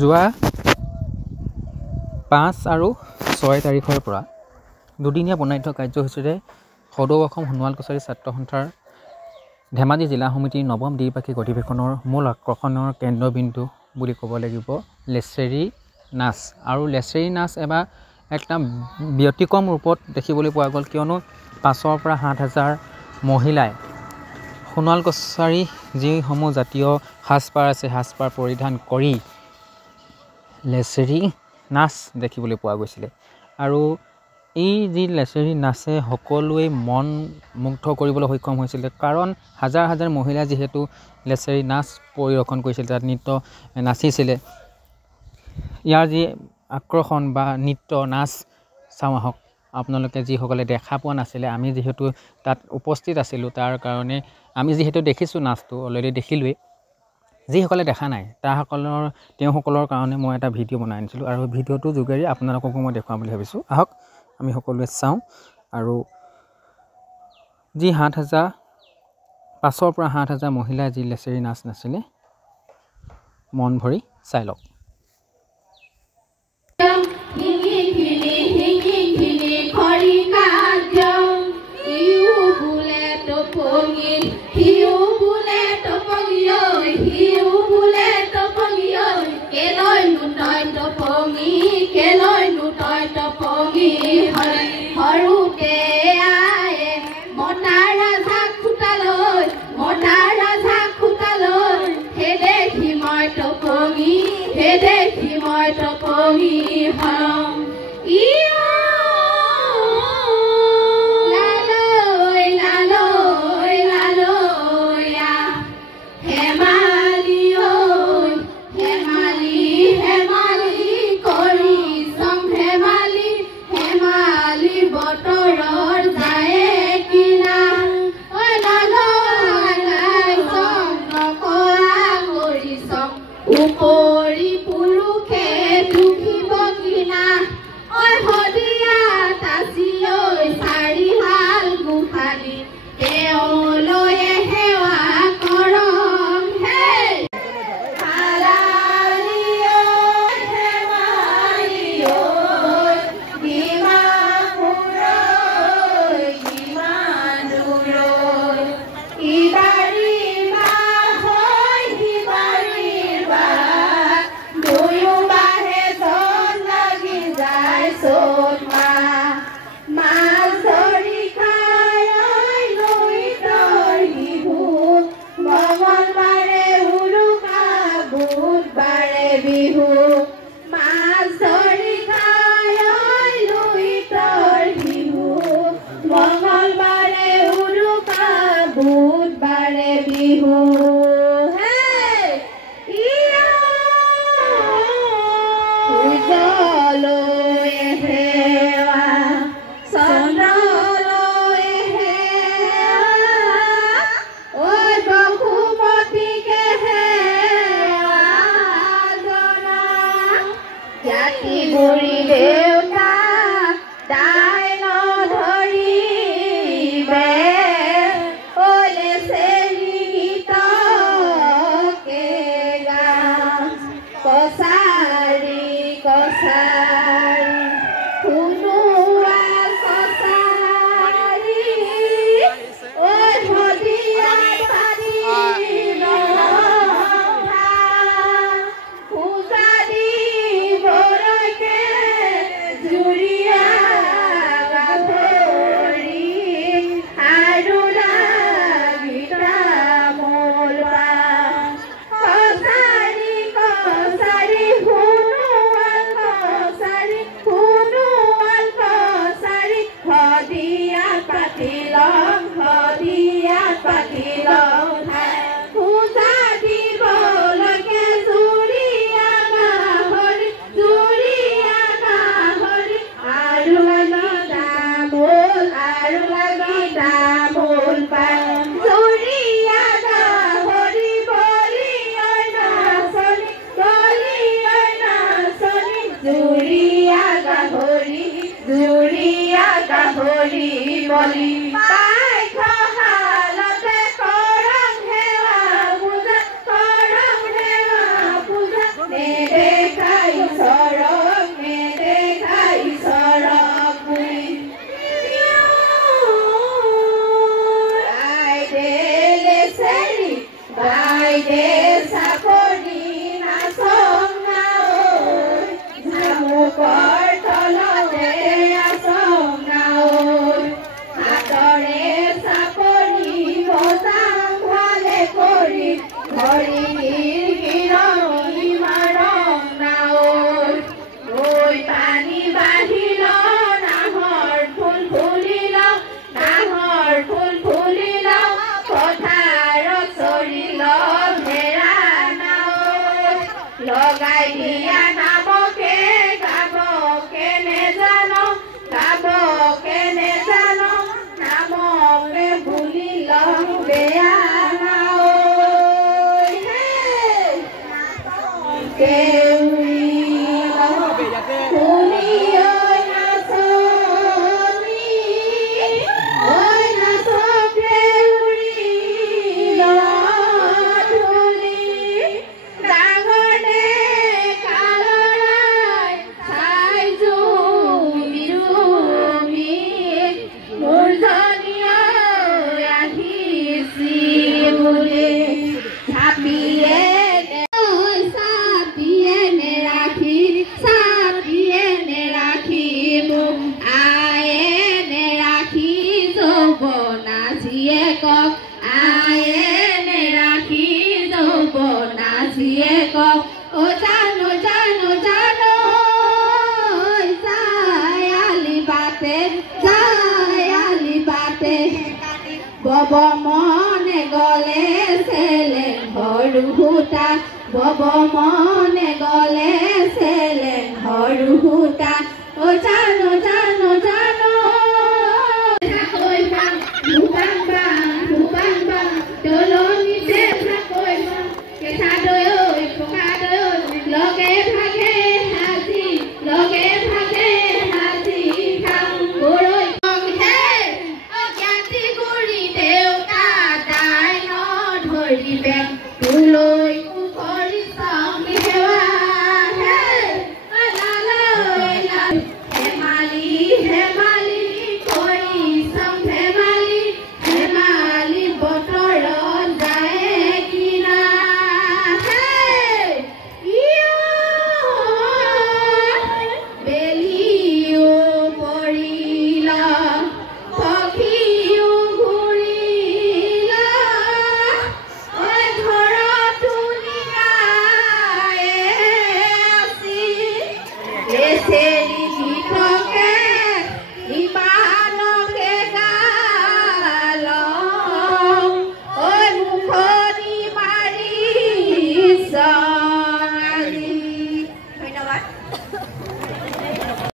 যোৱা 5 আৰু 6 তাৰিখৰ পৰা দুদিনীয়া বৰ্ণাঢ্য কাৰ্যসূচীৰে সদৌ অসম সোণোৱাল কছাৰী ছাত্ৰ সন্থাৰ ধেমাজি জিলা সমিতিৰ নৱম দ্বিবাৰ্ষিক অধিৱেশনৰ মূল আকৰ্ষণৰ কেন্দ্ৰবিন্দু বুলি ক'ব লাগিব লেছেৰি নাচ। আৰু লেছেৰি নাচ এবাৰ এটা ব্যতিক্ৰম ৰূপত দেখিবলৈ পোৱা গ'ল, কিয়নো 5,000 পৰা 7,000 মহিলাই সোণোৱাল কছাৰী যিসমূহ জাতীয় সাজপাৰ আছে সাজপাৰ পৰিধান কৰি লেছেৰি নাচ দেখিবলৈ পোৱা গৈছিলে। আৰু এই যি লেছেৰি নাচে সকলোৱে মন মুগ্ধ কৰিবলৈ সক্ষম হৈছিলে, কাৰণ হাজাৰ হাজাৰ মহিলাই যিহেতু লেছেৰি নাচ পৰিদৰ্শন কৰিছিল, তাত নৃত্য নাচিছিলে। ইয়াৰ যি আকৰ্ষণ বা নৃত্য নাচ চাওঁ আহক, আপোনালোকে যিসকলে দেখা পোৱা নাছিলে, আমি যিহেতু তাত উপস্থিত আছিলোঁ, তাৰ কাৰণে আমি যিহেতু দেখিছোঁ নাচটো অলৰেডি দেখিলোৱেই। যিসকলে দেখা নাই তেওঁসকলৰ কাৰণে মই এটা ভিডিঅ' বনাই আনিছিলোঁ, আৰু ভিডিঅ'টোৰ যোগেৰে আপোনালোককো মই দেখুৱাম বুলি ভাবিছোঁ। আহক আমি সকলোৱে চাওঁ। আৰু যি 5,000 পৰা 7,000 মহিলাই যি লেছেৰি নাচ নাছিলে, মন ভৰি চাই লওক। Bobomone gole selen horuhuta Bobomone gole selen horuhuta O jano jano jano